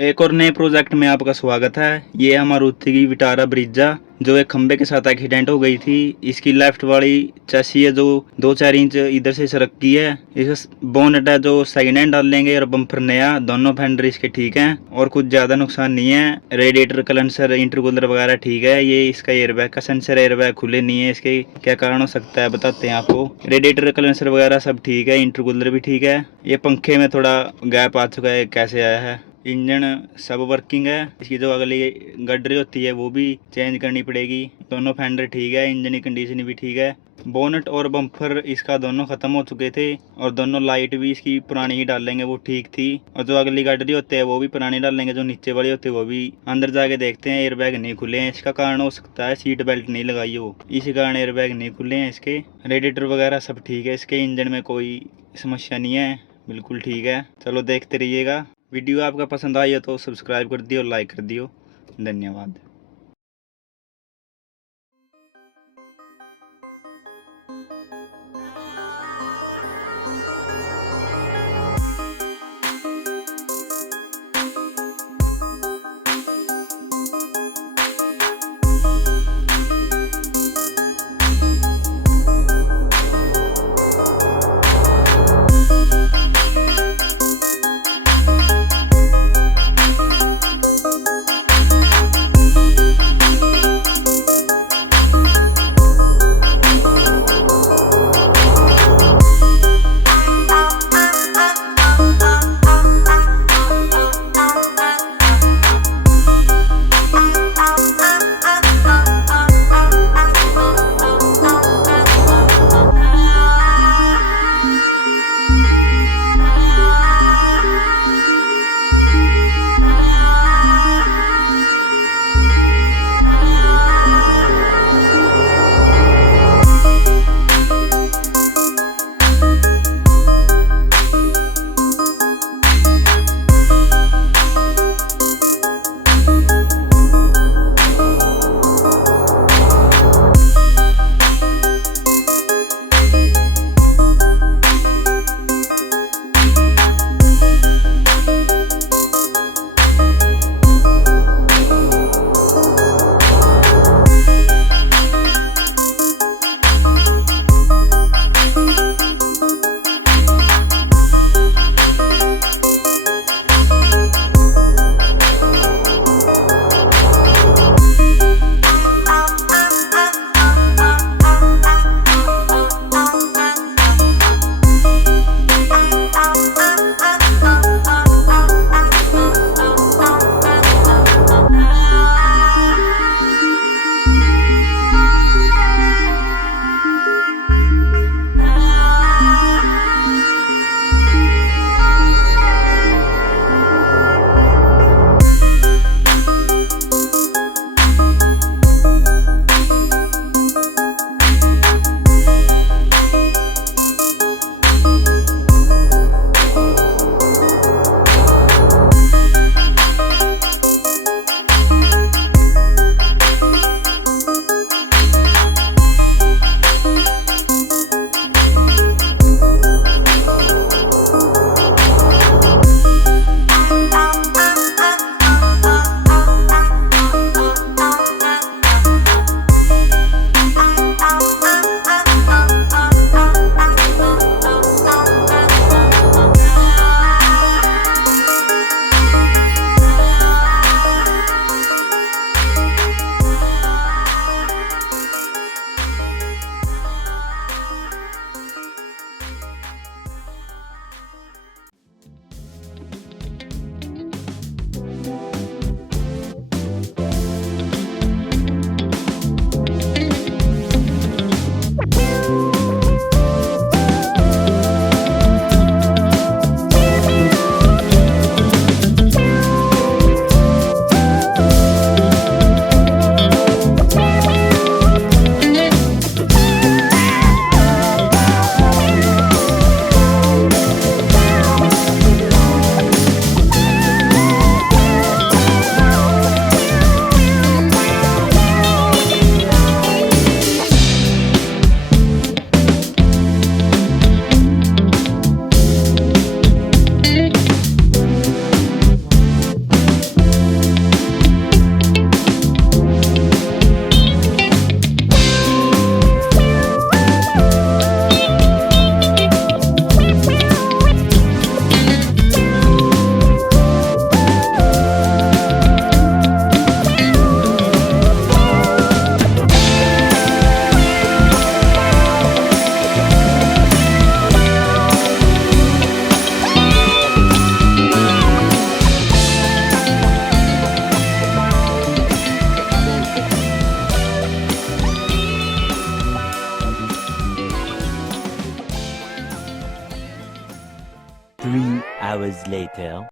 एक और नए प्रोजेक्ट में आपका स्वागत है। ये है मारुति की विटारा ब्रीजा, जो एक खंबे के साथ एक्सीडेंट हो गई थी। इसकी लेफ्ट वाली चैसी है जो 2-4 इंच इधर से सरक की है। इस बोनेट है जो सेकेंड हैंड डाल लेंगे और बम्पर नया, दोनों फेंडर इसके ठीक हैं और कुछ ज़्यादा नुकसान नहीं है। रेडिएटर कलेंसर इंटरकूलर वगैरह ठीक है। ये इसका एयरबैग का सेंसर, एयरबैग खुले नहीं है। इसके क्या कारण हो सकता है बताते हैं आपको। रेडिएटर कलेंसर वगैरह सब ठीक है, इंटरकूलर भी ठीक है। ये पंखे में थोड़ा गैप आ चुका है, कैसे आया है। इंजन सब वर्किंग है। इसकी जो अगली गडरी होती है वो भी चेंज करनी पड़ेगी। दोनों फेंडर ठीक है, इंजन की कंडीशन भी ठीक है। बोनट और बम्पर इसका दोनों ख़त्म हो चुके थे और दोनों लाइट भी इसकी पुरानी ही डालेंगे, वो ठीक थी। और जो अगली गडरी होते हैं वो भी पुरानी डालेंगे, जो नीचे वाली होते हैं वो भी। अंदर जाके देखते हैं, एयरबैग नहीं खुले हैं। इसका कारण हो सकता है सीट बेल्ट नहीं लगाई हो, इसी कारण एयरबैग नहीं खुले हैं इसके। रेडिएटर वगैरह सब ठीक है इसके, इंजन में कोई समस्या नहीं है, बिल्कुल ठीक है। चलो देखते रहिएगा। वीडियो आपका पसंद आई हो तो सब्सक्राइब कर दियो और लाइक कर दियो। धन्यवाद। later.